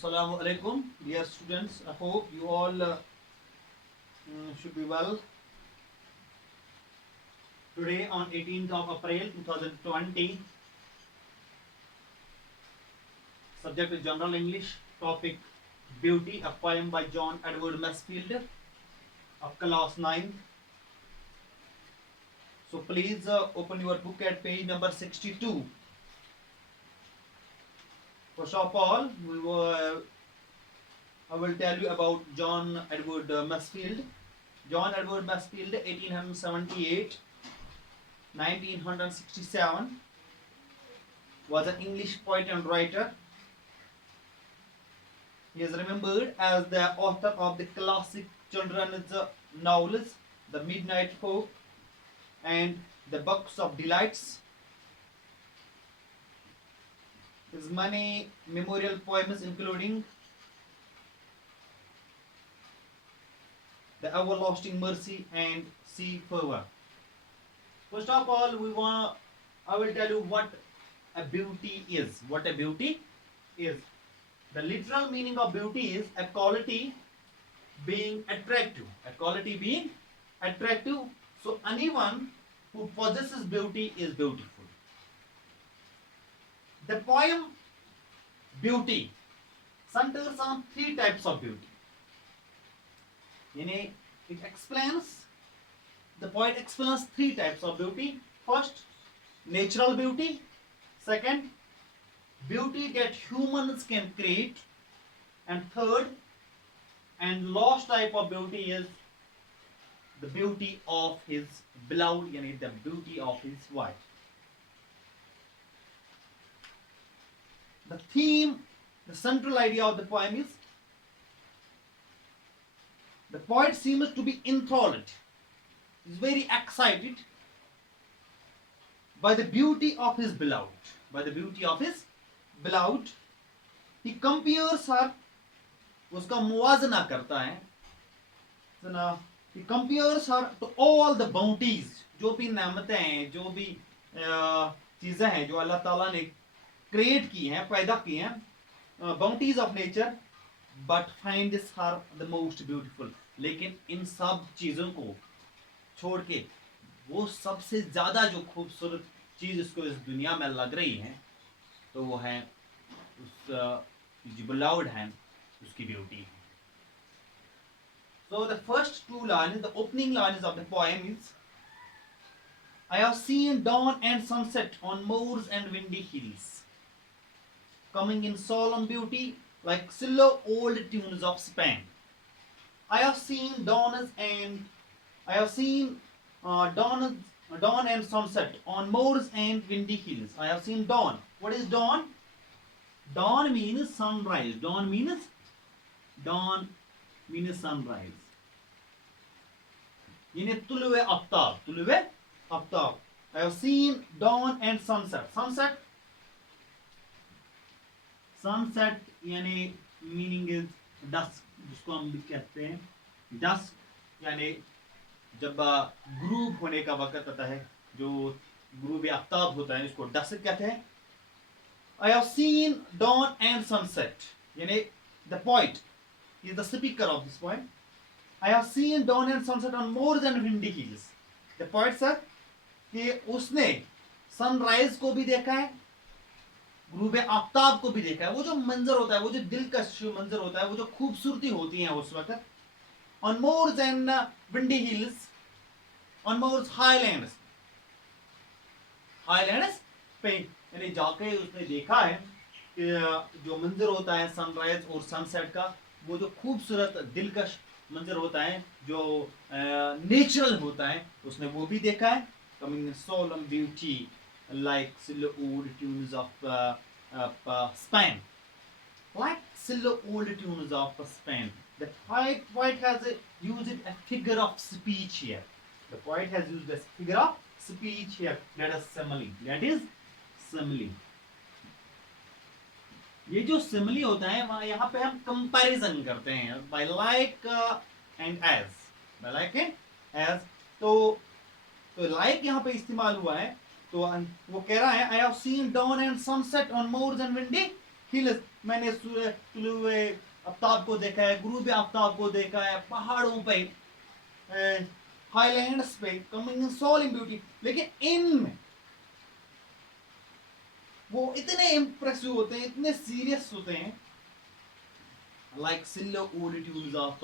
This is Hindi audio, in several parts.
Assalamu alaikum, dear students. I hope you all should be well. Today, on 18th of April 2020, subject is General English, topic Beauty, a poem by John Edward Mansfield of class 9th. So, please open your book at page number 62. First of all, I will tell you about John Edward Mansfield. John Edward Mansfield, 1878 1967, was an English poet and writer. He is remembered as the author of the classic children's novels, The Midnight Hope and The Box of Delights. His many memorial poems, including The Everlasting Mercy and Sea Fervor. First of all, I will tell you what a beauty is. What a beauty is. The literal meaning of beauty is a quality being attractive. A quality being attractive. So anyone who possesses beauty is beautiful. The poem Beauty centers on three types of beauty. It explains, the poet explains three types of beauty. First, natural beauty. Second, beauty that humans can create. And third, and last type of beauty is the beauty of his beloved, the beauty of his wife. The theme, the central idea of the poem is, the poet seems to be enthralled, is very excited by the beauty of his beloved. By the beauty of his beloved, he compares her, उसका मुवाजना करता है, he compares her to all the bounties, जो भी नेमतें हैं, जो भी चीजें हैं जो अल्लाह ताला ने क्रिएट की हैं, पैदा की हैं, bounties of nature, but finds her the most beautiful. लेकिन इन सब चीजों को छोड़ के वो सबसे ज्यादा जो खूबसूरत चीज उसको इस दुनिया में लग रही है तो वो है उस जो beloved है उसकी beauty. So the first two lines, the opening lines of the poem is, I have seen dawn and sunset on moors and windy hills, coming in solemn beauty like slow old tunes of Spain. I have seen dawn and sunset on moors and windy hills. I have seen dawn. What is dawn? Dawn means sunrise. Dawn means sunrise. यानी तुलुए Aftab. I have seen dawn and sunset. Sunset यानी meaning is dusk, जिसको हम भी कहते हैं dusk, यानी जब ग्रूब होने का वक्त आता है, जो ग्रूब आफ्ताब होता है, इसको dusk कहते हैं. I have seen dawn and sunset. यानी the poet, he is the speaker of this poem. I have seen dawn and sunset on moors and windy hills. The poet said कि उसने सनराइज को भी देखा है, ग्रूब आफ्ताब को भी देखा है. वो जो मंजर होता है, वो जो दिलकश मंजर होता है, वो जो खूबसूरती होती है उस वक्त, on moors and windy hills, on moors highlands पे, यानी जाके उसने देखा है कि जो मंजर होता है सनराइज और सनसेट का, वो जो खूबसूरत दिलकश मंजर होता है, जो नेचुरल होता है, उसने वो भी देखा है. Coming in solemn beauty like slow old tunes of Spain. Like slow old tunes of Spain. The poet has used a figure of speech here. The poet has used a figure of speech here. That is simile. ये जो simile होता है, वहाँ यहाँ पे हम comparison करते हैं by like and as. तो like यहाँ पे इस्तेमाल हुआ है, तो वो कह रहा है I have seen dawn and sunset on moors and windy hills, मैंने तुलुए आफ्ताब को देखा है, गुरूब आफ्ताब को देखा है पहाड़ों पे, हाईलैंड्स पे, कमिंग इन सोलिंग ब्यूटी। लेकिन इनमें वो इतने इंप्रेसिव होते हैं, इतने सीरियस होते हैं, लाइक सिल्लो ओल्ड ट्यून्स ऑफ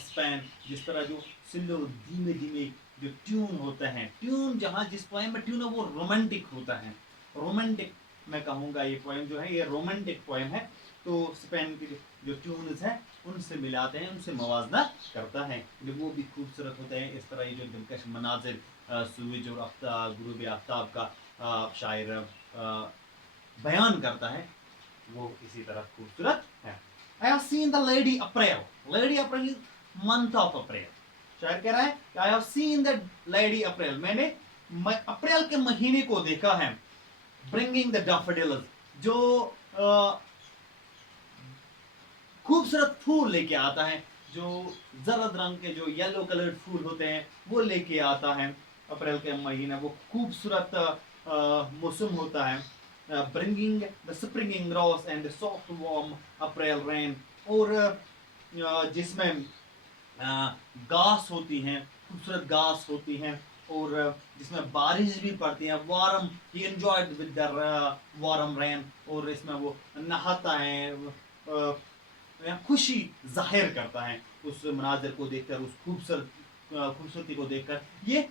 स्पेन, जिस तरह जो सिल्लो धीमे धीमे जो ट्यून होता है, ट्यून जहाँ जिस पोएम में ट्यून है वो रोमांटिक होता है, रोमांटिक मैं कहूँगा ये पोएम जो है ये रोमांटिक पोएम है। तो स्पेन के जो ट्यून्स हैं उनसे मिलाते हैं, उनसे मवाजना करता है, वो भी खूबसूरत होते हैं। इस तरह ये जो दिलकश मनाजिर सूरज और आफ्ताब, गुरूब आफ्ताब का शायर बयान करता है, वो इसी तरह खूबसूरत है। I have seen the Lady April. Lady April is month of April. शायर कह रहा है कि I have seen the Lady April. मैंने अप्रैल के महीने को देखा है। Bringing the daffodils, जो खूबसूरत फूल लेके आता है, जो जरद रंग के जो येलो कलर्ड फूल होते हैं वो लेके आता है। अप्रैल के महीना वो खूबसूरत मौसम होता है। Bringing the springing rose and the soft warm April rain, और जिसमें घास होती हैं, खूबसूरत घास होती हैं, और जिसमें बारिश भी पड़ती है, warm, he enjoyed with the warm rain, और इसमें वो नहाता है, खुशी जाहिर करता है उस मनाजिर को देखकर, उस खूबसूरती को देखकर। ये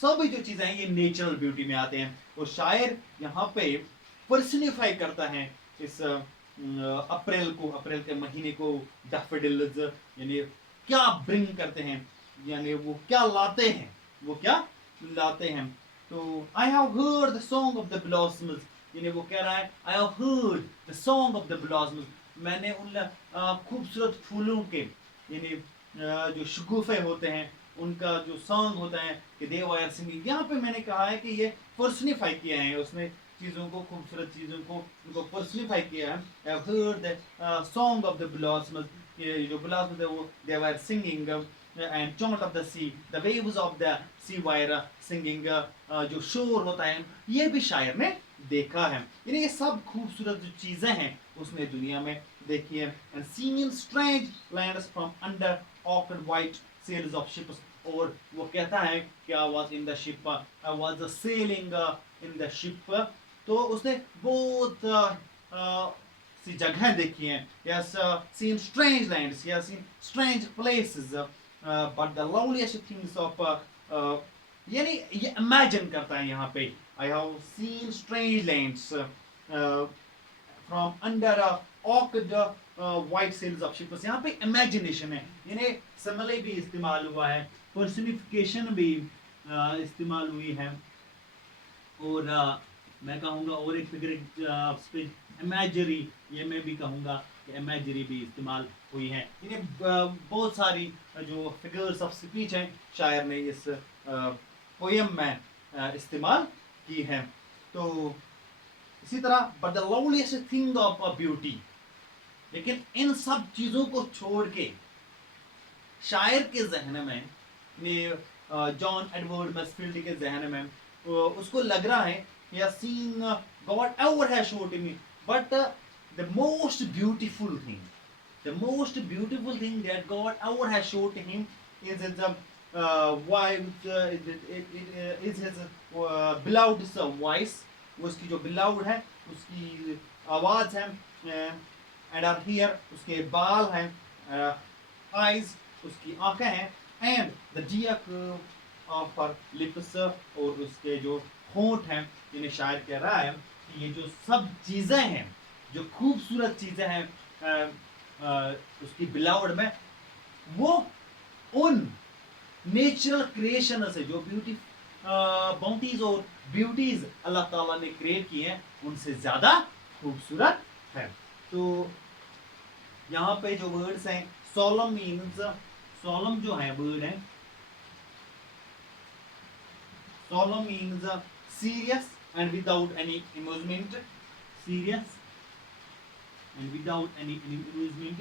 सभी जो चीज़ें हैं ये नेचुरल ब्यूटी में आते हैं, और शायर यहाँ पे पर्सनिफाई करता है इस अप्रैल को, अप्रैल के महीने को। डैफोडिल्स यानी क्या ब्रिंग करते हैं, यानी वो क्या लाते हैं, वो क्या लाते हैं। तो आई have heard the song of the blossoms, यानी वो कह रहा है I have heard the song of the blossoms, मैंने उन खूबसूरत फूलों के, यानी जो शगुफे होते हैं उनका जो सॉन्ग होता है कि देव आयर सिंगिंग, यहाँ पे मैंने कहा है कि ये पर्सनिफाई किया है उसने, चीज़ों को, खूबसूरत चीज़ों को उनको पर्सनिफाई किया है। I have heard the song of the blossoms, ये जो ब्लॉसम्स है वो they are singing, and chant of the sea, the waves of the sea were singing, जो शोर होता है ये भी शायर ने देखा है। यानी ये सब खूबसूरत जो चीज़ें हैं उसने दुनिया में देखी है। And seen strange lands from under awkward white sails of ships, और वो कहता है कि I was in the ship, I was sailing in the ship, तो उसने बहुत सी जगह देखी हैं, yes, seen strange lands, yes, seen strange places, but the loveliest things of, यानी ये इमेजिन करता है यहाँ पे, I have seen strange lands from under awkward white sails of ships, यहाँ पे इमेजिनेशन है, यानी समले भी इस्तेमाल हुआ है, पर्सनिफिकेशन भी इस्तेमाल हुई है, और मैं कहूँगा और एक फिगर इमेजरी, ये मैं भी कहूँगा कि इमेजरी भी इस्तेमाल हुई है। इन्हें बहुत सारी जो फिगर्स ऑफ स्पीच हैं शायर ने इस पोएम में इस्तेमाल की है। तो इसी तरह but the loveliest thing of a beauty, लेकिन इन सब चीज़ों को छोड़ के शायर के जहन में, जॉन एडवर्ड मैसफील्ड के जहन में उसको लग रहा है he has seen God ever has showed to me, but the most beautiful thing, the most beautiful thing that God ever has showed to him is his wife, is his beloved voice, उसकी जो beloved है उसकी आवाज़ है, and are here उसके बाल हैं, eyes उसकी आंखें हैं, and the dear curve of her lips, और उसके जो होंठ हैं, जिन्हें शायर कह रहा है कि ये जो सब चीज़ें हैं, जो खूबसूरत चीज़ें हैं उसकी बिलावड में, वो उन नेचुरल क्रिएशन से, जो ब्यूटी बाउंटीज और ब्यूटीज अल्लाह ताला ने क्रिएट की हैं उनसे ज़्यादा खूबसूरत है। तो यहाँ पे जो वर्ड्स हैं सोलम मीन्स, सोलम जो है वर्ड है, solemn means serious and without any amusement, serious and without any amusement।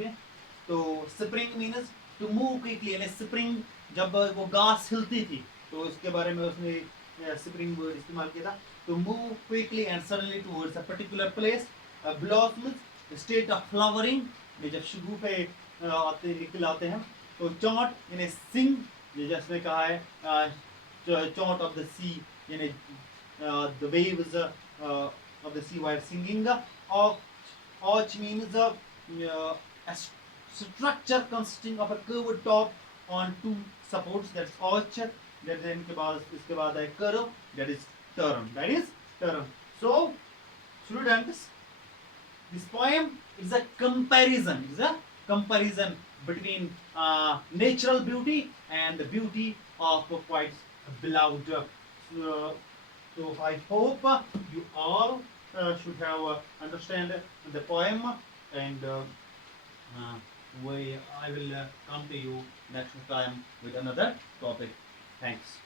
तो spring means to move quickly, यानी spring जब वो घास हिलती थी तो उसके बारे में उसने spring word इस्तेमाल किया था, to move quickly and suddenly towards a particular place, blossoms state of flowering में जब शुरू पे निकल आते हैं, तो चॉट यानी सिंग, ये जिसमें कहा है चॉट ऑफ द सी, यानी the waves of the sea while singing. Arch means a structure consisting of a curved top on two supports. That's arch. Then इसके बाद है curve. That is turn. That is turn. So students, this poem is a comparison. Is a comparison between natural beauty and the beauty of a quite beloved. So I hope you all should have understand the poem, and I will come to you next time with another topic. Thanks.